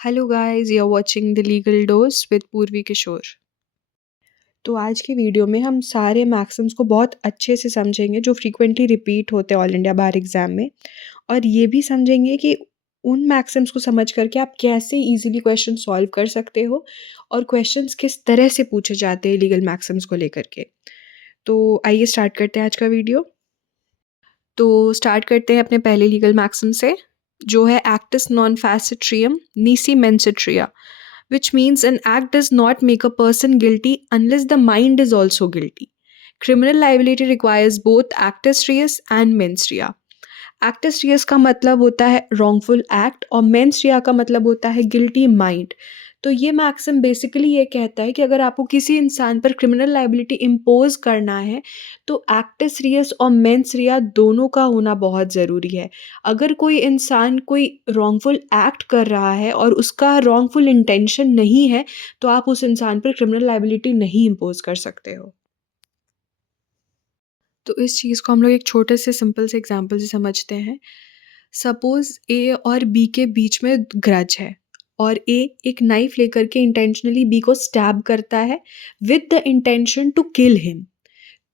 Hello guys, you are watching the legal dose with Purvi Kishore. तो आज की वीडियो में हम सारे मैक्सिम्स को बहुत अच्छे से समझेंगे जो फ्रीक्वेंटली रिपीट होते हैं ऑल इंडिया बार एग्जाम में, और ये भी समझेंगे कि उन मैक्सिम्स को समझ करके आप कैसे इजीली क्वेश्चन सॉल्व कर सकते हो और क्वेश्चंस किस तरह से पूछे जाते हैं लीगल मैक्सिम्स को लेकर के। तो आइए स्टार्ट करते हैं आज का वीडियो। तो स्टार्ट करते हैं अपने पहले लीगल मैक्सिम से, जो है actus non facit reum nisi mens sit rea, which means an act does not make a person guilty unless the mind is also guilty. Criminal liability requires both actus reus and mens rea. Actus reus का मतलब होता है wrongful act और mens rea का मतलब होता है guilty mind. तो ये मैक्सिम बेसिकली ये कहता है कि अगर आपको किसी इंसान पर क्रिमिनल लाइबिलिटी इम्पोज करना है तो एक्टस रियस और मेंस रिया दोनों का होना बहुत ज़रूरी है। अगर कोई इंसान कोई रॉन्गफुल एक्ट कर रहा है और उसका रॉन्गफुल इंटेंशन नहीं है तो आप उस इंसान पर क्रिमिनल लाइबिलिटी नहीं इम्पोज कर सकते हो। तो इस चीज़ को हम लोग एक छोटे से सिंपल से एग्जांपल से समझते हैं। सपोज़ ए और बी के बीच में ग्रज है और ए एक नाइफ लेकर के इंटेंशनली बी को स्टैब करता है with the intention to kill him.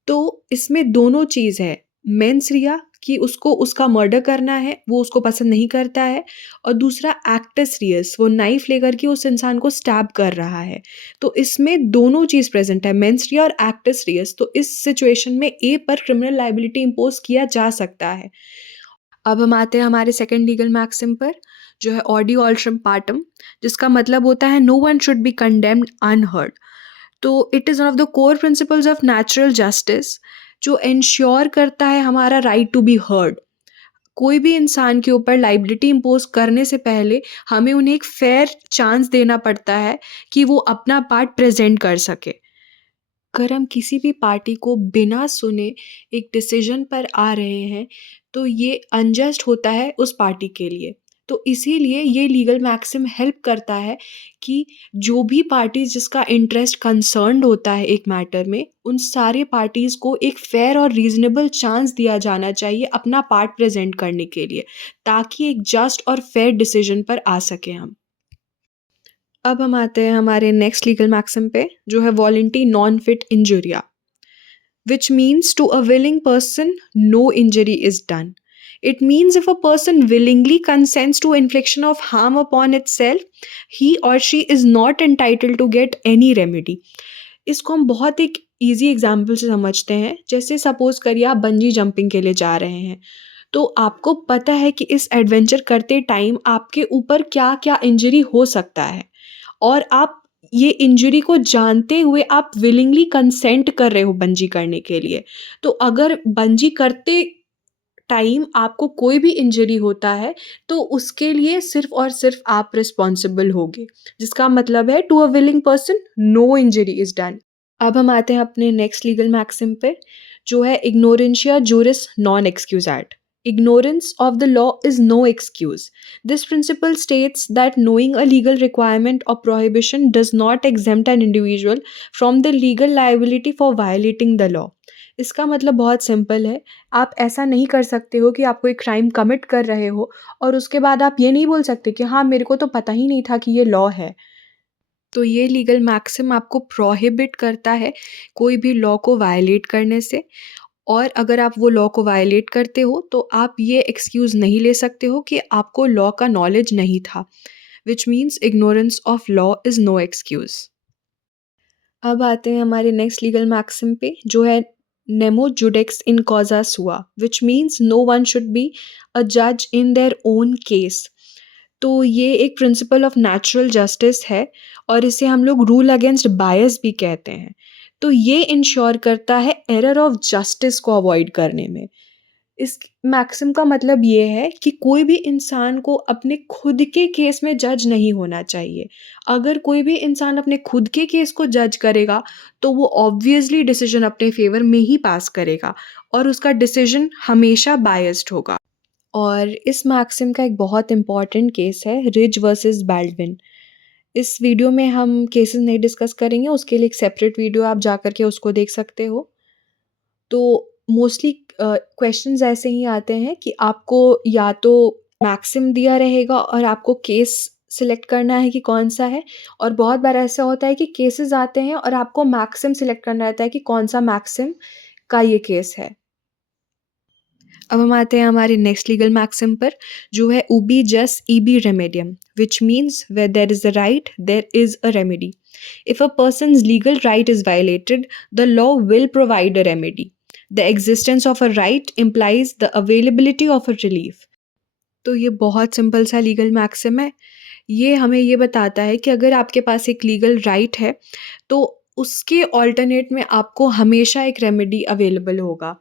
तो इसमें दोनों चीज़ है, मेंस रिया कि उसको उसका मर्डर करना है, वो उसको पसंद नहीं करता है, और दूसरा एक्टस रियस, वो नाइफ लेकर के उस इंसान को स्टैब कर रहा है। तो इसमें दोनों चीज़ प्रेजेंट है, मेंस रिया और एक्टस रियस। तो इस सिचुएशन में ए पर क्रिमिनल लाइबिलिटी इम्पोज किया जा सकता है। अब हम आते हैं हमारे सेकंड लीगल मैक्सिम पर, जो है ऑडी ऑल्ट्रम पार्टम, जिसका मतलब होता है no one should be condemned unheard. तो it is one of the core principles of natural justice जो इंश्योर करता है हमारा राइट टू बी हर्ड। कोई भी इंसान के ऊपर लाइबिलिटी इम्पोज करने से पहले हमें उन्हें एक फेयर चांस देना पड़ता है कि वो अपना पार्ट प्रेजेंट कर सके। अगर हम किसी भी पार्टी को बिना सुने एक डिसीजन पर आ रहे हैं तो ये अनजस्ट होता है उस पार्टी के लिए। तो इसीलिए ये लीगल मैक्सिम हेल्प करता है कि जो भी पार्टीज जिसका इंटरेस्ट कंसर्न्ड होता है एक मैटर में, उन सारे पार्टीज को एक फेयर और रीजनेबल चांस दिया जाना चाहिए अपना पार्ट प्रेजेंट करने के लिए, ताकि एक जस्ट और फेयर डिसीजन पर आ सके हम। अब हम आते हैं हमारे नेक्स्ट लीगल मैक्सिम पे, जो है वॉलंटी नॉन फिट इंजुरिया, which means to a willing person no injury is done. It means if a person willingly consents to infliction of harm upon itself, he or she is not entitled to get any remedy. इसको हम बहुत एक easy example से समझते हैं। जैसे suppose करिए आप बंजी जंपिंग के लिए जा रहे हैं, तो आपको पता है कि इस एडवेंचर करते टाइम आपके ऊपर क्या क्या इंजरी हो सकता है, और आप ये इंजरी को जानते हुए आप विलिंगली कंसेंट कर रहे हो बंजी करने के लिए। तो अगर बंजी करते टाइम आपको कोई भी इंजरी होता है तो उसके लिए सिर्फ और सिर्फ आप रिस्पॉन्सिबल होगे, जिसका मतलब है to a willing person no injury is done. अब हम आते हैं अपने नेक्स्ट लीगल मैक्सिम पे, जो है इग्नोरेंशिया जुरिस non एक्सक्यूज़ाट। Ignorance of the law is no excuse. This principle states that knowing a legal requirement or prohibition does not exempt an individual from the legal liability for violating the law. इसका मतलब बहुत simple है। आप ऐसा नहीं कर सकते हो कि आप कोई क्राइम कमिट कर रहे हो और उसके बाद आप ये नहीं बोल सकते कि हाँ, मेरे को तो पता ही नहीं था कि ये लॉ है। तो ये लीगल मैक्सिम आपको प्रोहिबिट करता है कोई भी लॉ को वायलेट करने से, और अगर आप वो लॉ को वायलेट करते हो तो आप ये एक्सक्यूज़ नहीं ले सकते हो कि आपको लॉ का नॉलेज नहीं था, which means ignorance of law is no excuse. अब आते हैं हमारे नेक्स्ट लीगल मैक्सिम पे, जो है नेमो जुडेक्स इन कॉजा सुआ, which means no one should be a जज इन देयर ओन केस। तो ये एक प्रिंसिपल ऑफ नेचुरल जस्टिस है और इसे हम लोग रूल अगेंस्ट बायस भी कहते हैं। तो ये इंश्योर करता है एरर ऑफ जस्टिस को अवॉइड करने में। इस मैक्सिम का मतलब ये है कि कोई भी इंसान को अपने खुद के केस में जज नहीं होना चाहिए। अगर कोई भी इंसान अपने खुद के केस को जज करेगा तो वो ऑब्वियसली डिसीजन अपने फेवर में ही पास करेगा और उसका डिसीजन हमेशा बायस्ड होगा। और इस मैक्सिम का एक बहुत इम्पॉर्टेंट केस है रिज वर्सेस बाल्डविन। इस वीडियो में हम केसेस नहीं डिस्कस करेंगे, उसके लिए एक सेपरेट वीडियो आप जा कर के उसको देख सकते हो। तो मोस्टली क्वेश्चंस ऐसे ही आते हैं कि आपको या तो मैक्सिम दिया रहेगा और आपको केस सिलेक्ट करना है कि कौन-सा है और बहुत बार ऐसा होता है कि केसेस आते हैं और आपको मैक्सिम सिलेक्ट करना रहता है कि कौन-सा मैक्सिम का ये केस है। अब हम आते हैं हमारे नेक्स्ट लीगल मैक्सिम पर, जो है उबी जस ईबी रेमेडियम, which means where there is a right, there is a remedy. If a person's legal right is violated, the law will provide a remedy. The existence of a right implies the availability of a relief. तो ये बहुत simple सा legal maxim है। ये हमें ये बताता है कि अगर आपके पास एक लीगल राइट है, तो उसके ऑल्टरनेट में आपको हमेशा एक रेमेडी अवेलेबल होगा।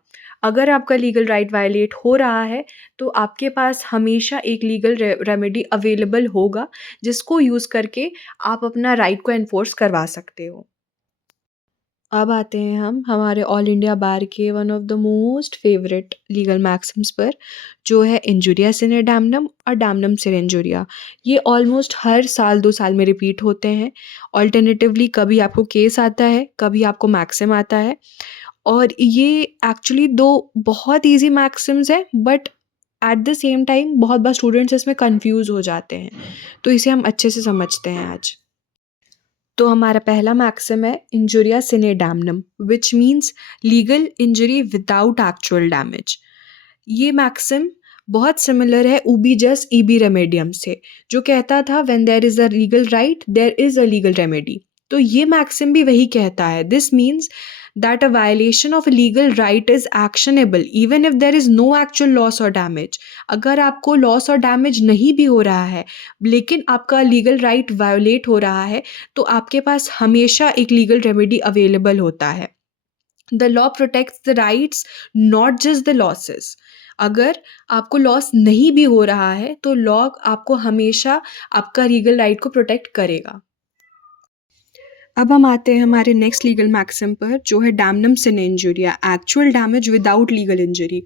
अगर आपका लीगल राइट वायलेट हो रहा है, तो आपके पास हमेशा एक लीगल रेमेडी अवेलेबल होगा, जिसको यूज़ करके आप अपना राइट को एनफोर्स करवा सकते हो। अब आते हैं हम हमारे ऑल इंडिया बार के one of the most favourite legal Maxim's पर, जो है इंजुरिया सिने डैमनम और डैमनम सिने इंजुरिया। ये ऑलमोस्ट हर साल 2 साल में रिपीट होते हैं। अल्टरनेटिवली कभी आपको केस आता है, कभी आपको मैक्सिम आता है और ये एक्चुअली 2 बहुत ईज़ी मैक्सिम्स हैं, but at the same time बहुत बार स्टूडेंट्स इसमें कन्फ्यूज़ हो जाते हैं। तो इसे हम अच्छे से समझते हैं आज। तो हमारा पहला मैक्सिम है इंजुरिया सिने डैमनम, which means legal injury without actual damage. ये मैक्सिम बहुत सिमिलर है उबी जस ईबी रेमेडियम से, जो कहता था when there is a legal right there is a legal remedy. तो ये मैक्सिम भी वही कहता है। This means that a violation of legal right is actionable even if there is no actual loss और डैमेज। अगर आपको लॉस और डैमेज नहीं भी हो रहा है, लेकिन आपका लीगल राइट वायोलेट हो रहा है, तो आपके पास हमेशा एक लीगल रेमेडी अवेलेबल होता है। The law protects the rights, not just the losses. अगर आपको लॉस नहीं भी हो रहा है, तो लॉ आपको हमेशा आपका लीगल राइट को प्रोटेक्ट करेगा। अब हम आते हैं हमारे नेक्स्ट लीगल मैक्सिम पर, जो है डैमनम सिने इंजुरिया, actual damage without legal injury.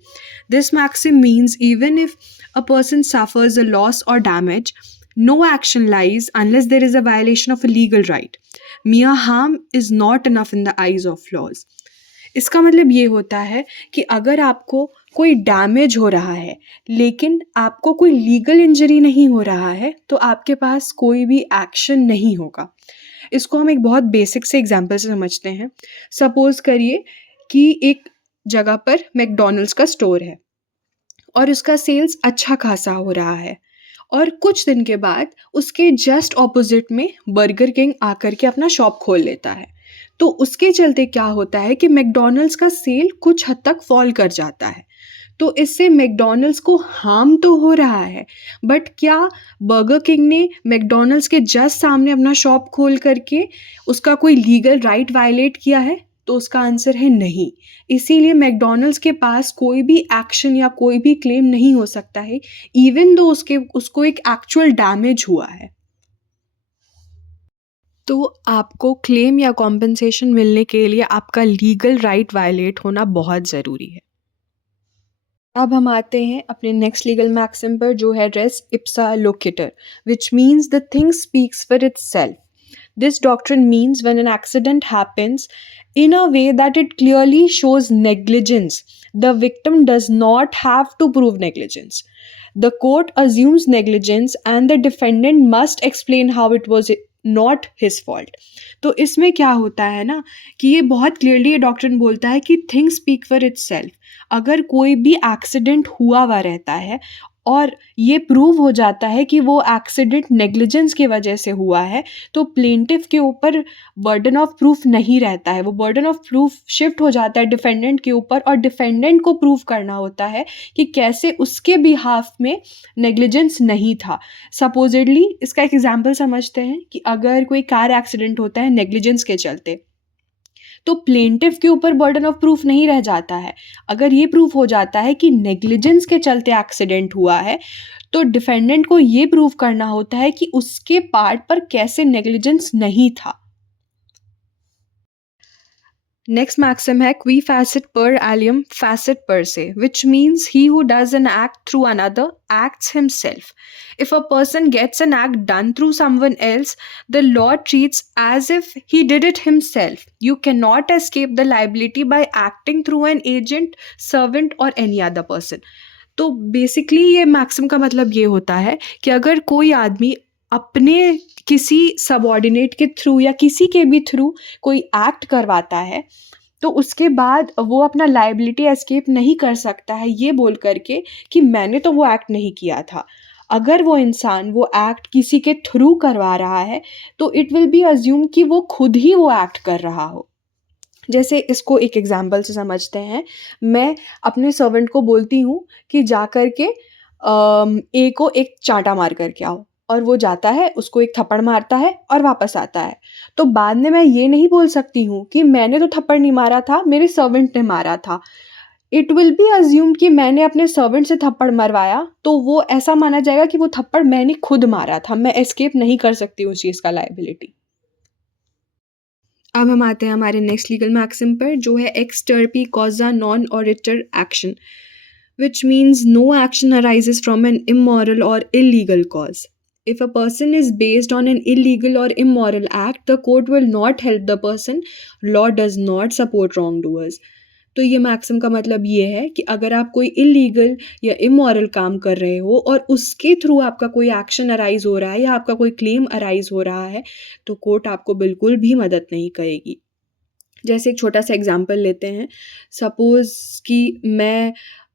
This maxim means even if a person suffers a loss और damage, no action lies unless there is a violation of a legal right. Mere harm is not enough in the eyes of laws. इसका मतलब ये होता है कि अगर आपको कोई डैमेज हो रहा है, लेकिन आपको कोई लीगल इंजरी नहीं हो रहा है, तो आपके पास कोई भी एक्शन नहीं होगा। इसको हम एक बहुत बेसिक से एग्जांपल से समझते हैं। सपोज़ करिए कि एक जगह पर मैकडॉनल्ड्स का स्टोर है और उसका सेल्स अच्छा खासा हो रहा है, और कुछ दिन के बाद उसके जस्ट ऑपोजिट में बर्गर किंग आकर के अपना शॉप खोल लेता है। तो उसके चलते क्या होता है कि मैकडॉनल्ड्स का सेल कुछ हद तक फॉल कर जाता है। तो इससे मैकडॉनल्ड्स को हार्म तो हो रहा है, बट क्या बर्गर किंग ने मैकडॉनल्ड्स के जस्ट सामने अपना शॉप खोल करके उसका कोई लीगल राइट वायलेट किया है? तो उसका आंसर है नहीं। इसीलिए मैकडॉनल्ड्स के पास कोई भी एक्शन या कोई भी क्लेम नहीं हो सकता है, इवन दो उसको एक एक्चुअल डैमेज हुआ है। तो आपको क्लेम या कॉम्पेंसेशन मिलने के लिए आपका लीगल राइट वायलेट होना बहुत ज़रूरी है। अब हम आते हैं अपने नेक्स्ट लीगल मैक्सिम पर, जो है रेस इप्सा लोकेटर, which means the thing speaks for itself. This doctrine means when an accident happens in a way that it clearly shows negligence, the victim does not have to prove negligence. The court assumes negligence and the defendant must explain how it was not his fault. तो इसमें क्या होता है ना, कि ये बहुत clearly ये डॉक्ट्रिन बोलता है कि थिंग स्पीक फॉर इटसेल्फ। अगर कोई भी एक्सीडेंट हुआ हुआ रहता है और ये प्रूव हो जाता है कि वो एक्सीडेंट नेग्लिजेंस की वजह से हुआ है, तो प्लेंटिफ के ऊपर बर्डन ऑफ प्रूफ नहीं रहता है। वो बर्डन ऑफ प्रूफ शिफ्ट हो जाता है डिफेंडेंट के ऊपर, और डिफेंडेंट को प्रूव करना होता है कि कैसे उसके बिहाफ में नेग्लिजेंस नहीं था। सपोजिडली इसका एक एग्जांपल समझते हैं कि अगर कोई कार एक्सीडेंट होता है नेग्लिजेंस के चलते, तो प्लेंटिफ के ऊपर बर्डन ऑफ प्रूफ नहीं रह जाता है। अगर ये प्रूफ हो जाता है कि नेग्लिजेंस के चलते एक्सीडेंट हुआ है, तो डिफेंडेंट को ये प्रूव करना होता है कि उसके पार्ट पर कैसे नेग्लिजेंस नहीं था। Next maxim है qui facet per alium facet per se, which means he who does an act through another acts himself. If a person gets an act done through someone else, the law treats as if he did it himself. You cannot escape the liability by acting through an agent, servant or any other person. तो basically ये maxim का मतलब ये होता है कि अगर कोई आदमी अपने किसी सबऑर्डिनेट के थ्रू या किसी के भी थ्रू कोई एक्ट करवाता है, तो उसके बाद वो अपना लायबिलिटी एस्केप नहीं कर सकता है ये बोल कर के कि मैंने तो वो एक्ट नहीं किया था। अगर वो इंसान वो एक्ट किसी के थ्रू करवा रहा है, तो इट विल बी अज़्यूम कि वो खुद ही वो एक्ट कर रहा हो। जैसे इसको एक एग्ज़ाम्पल से समझते हैं। मैं अपने सर्वेंट को बोलती हूँ कि जा कर के ए को एक चाँटा मार कर के आओ, और वो जाता है, उसको एक थप्पड़ मारता है और वापस आता है। तो बाद में मैं ये नहीं बोल सकती हूँ कि मैंने तो थप्पड़ नहीं मारा था, मेरे सर्वेंट ने मारा था। इट विल बी अज़्यूम्ड कि मैंने अपने सर्वेंट से थप्पड़ मरवाया, तो वो ऐसा माना जाएगा कि वो थप्पड़ मैंने खुद मारा था। मैं एस्केप नहीं कर सकती उस चीज़ का लायबिलिटी। अब हम आते हैं हमारे नेक्स्ट लीगल मैक्सिम पर, जो है एक्स टर्पी कॉज़ा नॉन ऑरिटर एक्शन, which means no action arises from an immoral or illegal cause. If a person is based on an illegal or immoral act, the court will not help the person. Law does not support wrongdoers. तो ये maxim का मतलब ये है कि अगर आप कोई इलीगल या इमोरल काम कर रहे हो और उसके थ्रू आपका कोई एक्शन अराइज हो रहा है या आपका कोई क्लेम अराइज हो रहा है, तो कोर्ट आपको बिल्कुल भी मदद नहीं करेगी। जैसे एक छोटा सा एग्जांपल लेते हैं। सपोज़ कि मैं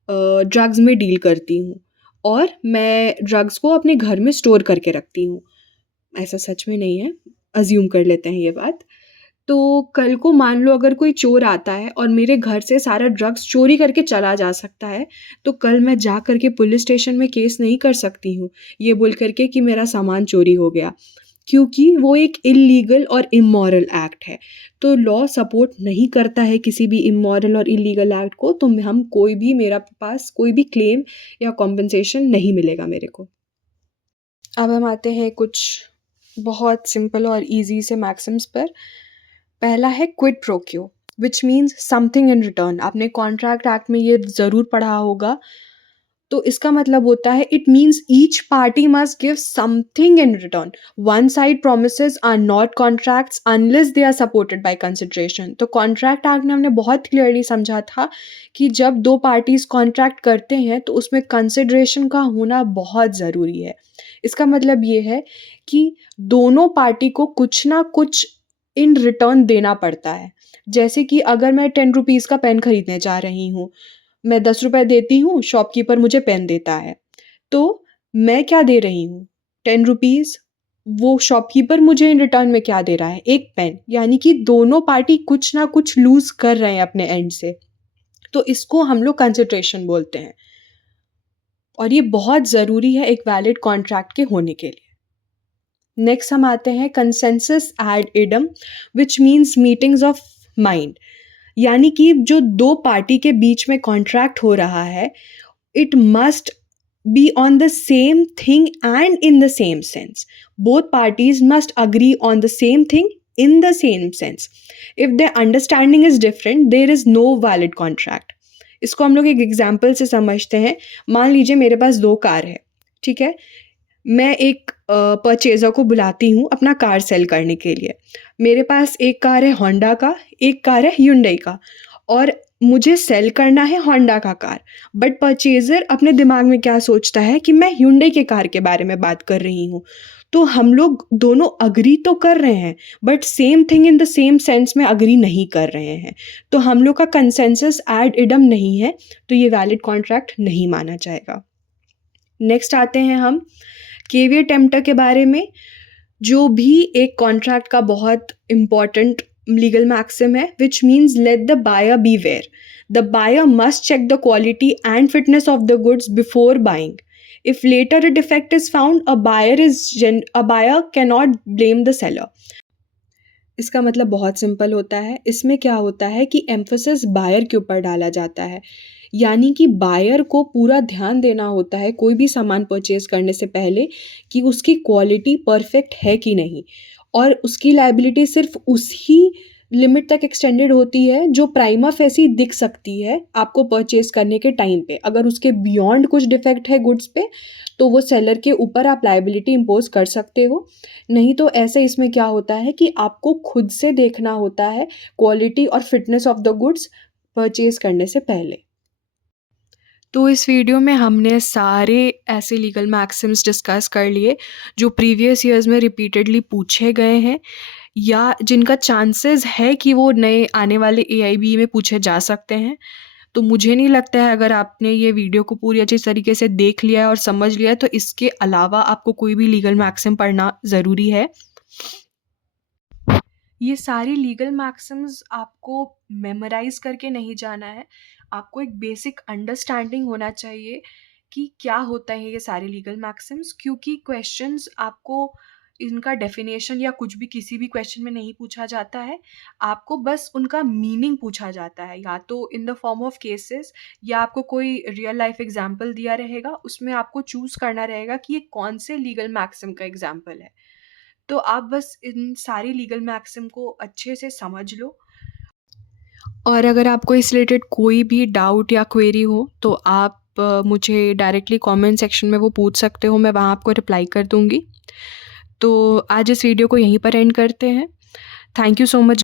ड्रग्स में डील करती हूँ और मैं ड्रग्स को अपने घर में स्टोर करके रखती हूँ। ऐसा सच में नहीं है, अज़्यूम कर लेते हैं ये बात। तो कल को मान लो अगर कोई चोर आता है और मेरे घर से सारा ड्रग्स चोरी करके चला जा सकता है, तो कल मैं जा कर के पुलिस स्टेशन में केस नहीं कर सकती हूँ, ये बोल कर के कि मेरा सामान चोरी हो गया, क्योंकि वो एक इल्लीगल और इमोरल एक्ट है। तो लॉ सपोर्ट नहीं करता है किसी भी इमोरल और इल्लीगल एक्ट को, तो हम कोई भी मेरा पास कोई भी क्लेम या कॉम्पेंसेशन नहीं मिलेगा मेरे को। अब हम आते हैं कुछ बहुत सिंपल और ईज़ी से मैक्सिम्स पर। पहला है क्विड प्रो क्यो, which means something in return. आपने कॉन्ट्रैक्ट एक्ट में ये ज़रूर पढ़ा होगा। तो इसका मतलब होता है it means each party must give something in return. One side promises are not contracts unless they are supported by consideration. तो कॉन्ट्रैक्ट एक्ट में हमने बहुत क्लियरली समझा था कि जब दो पार्टीज कॉन्ट्रैक्ट करते हैं तो उसमें कंसिडरेशन का होना बहुत ज़रूरी है। इसका मतलब ये है कि दोनों पार्टी को कुछ ना कुछ इन रिटर्न देना पड़ता है। जैसे कि अगर मैं 10 रुपीज़ का पेन खरीदने जा रही हूँ, मैं 10 रुपए देती हूँ, शॉपकीपर मुझे पेन देता है। तो मैं क्या दे रही हूँ? 10 रुपीज़। वो शॉपकीपर मुझे इन रिटर्न में क्या दे रहा है? एक पेन। यानी कि दोनों पार्टी कुछ ना कुछ लूज़ कर रहे हैं अपने एंड से। तो इसको हम लोग कंसिडरेशन बोलते हैं, और ये बहुत ज़रूरी है एक वैलिड कॉन्ट्रैक्ट के होने के लिए। नेक्स्ट हम आते हैं कंसेंसस एड इडम, which means meetings of mind. यानी कि जो दो पार्टी के बीच में कॉन्ट्रैक्ट हो रहा है, it must be on the same thing and in the same sense. Both parties must agree on the same thing in the same sense. If their understanding is different, there is no valid contract. इसको हम लोग एक example से समझते हैं। मान लीजिए मेरे पास 2 कार है, ठीक है? मैं एक परचेज़र को बुलाती हूँ अपना कार सेल करने के लिए। मेरे पास एक कार है होंडा का, एक कार है hyundai का, और मुझे सेल करना है होंडा का कार। बट परचेज़र अपने दिमाग में क्या सोचता है कि मैं hyundai के कार के बारे में बात कर रही हूँ। तो हम लोग दोनों एग्री तो कर रहे हैं, but same thing in the same sense में एग्री नहीं कर रहे हैं। तो हम लोग का कंसेंसस एड इडम नहीं है, तो ये वैलिड कॉन्ट्रैक्ट नहीं माना जाएगा। नेक्स्ट आते हैं हम केवियर टेम्प्टर के बारे में, जो भी एक कॉन्ट्रैक्ट का बहुत इम्पॉर्टेंट लीगल मैक्सिम है, which means let the buyer beware. The buyer must check the quality and fitness of the goods before buying. If later a defect is found, a buyer can not blame the seller. इसका मतलब बहुत simple होता है। इसमें क्या होता है कि एम्फेसिस बायर के ऊपर डाला जाता है, यानी कि बायर को पूरा ध्यान देना होता है कोई भी सामान परचेज़ करने से पहले कि उसकी क्वालिटी परफेक्ट है कि नहीं, और उसकी लायबिलिटी सिर्फ़ उसी लिमिट तक एक्सटेंडेड होती है जो प्राइमा फेसी दिख सकती है आपको परचेज़ करने के टाइम पे। अगर उसके बियॉन्ड कुछ डिफेक्ट है गुड्स पे, तो वो सेलर के ऊपर आप लायबिलिटी इम्पोज़ कर सकते हो। नहीं तो ऐसे इसमें क्या होता है कि आपको खुद से देखना होता है क्वालिटी और fitness of the goods purchase करने से पहले। तो इस वीडियो में हमने सारे ऐसे लीगल मैक्सिम्स डिस्कस कर लिए जो प्रीवियस ईयर्स में रिपीटेडली पूछे गए हैं या जिनका चांसेस है कि वो नए आने वाले एआईबी में पूछे जा सकते हैं। तो मुझे नहीं लगता है अगर आपने ये वीडियो को पूरी अच्छी तरीके से देख लिया है और समझ लिया है तो इसके अलावा आपको कोई भी लीगल मैक्सिम पढ़ना ज़रूरी है। ये सारी लीगल मैक्सिम्स आपको मेमोराइज़ करके नहीं जाना है, आपको एक बेसिक अंडरस्टैंडिंग होना चाहिए कि क्या होता है ये सारे लीगल मैक्सिम्स, क्योंकि क्वेश्चंस आपको इनका डेफिनेशन या कुछ भी किसी भी क्वेश्चन में नहीं पूछा जाता है, आपको बस उनका मीनिंग पूछा जाता है, या तो in the form of cases या आपको कोई रियल लाइफ एग्जाम्पल दिया रहेगा, उसमें आपको चूज़ करना रहेगा कि ये कौन से लीगल मैक्सिम का एग्जाम्पल है। तो आप बस इन सारी लीगल मैक्सिम को अच्छे से समझ लो। और अगर आपको इस रिलेटेड कोई भी डाउट या क्वेरी हो तो आप मुझे डायरेक्टली कमेंट सेक्शन में वो पूछ सकते हो, मैं वहाँ आपको रिप्लाई कर दूँगी। तो आज इस वीडियो को यहीं पर एंड करते हैं। Thank you so much.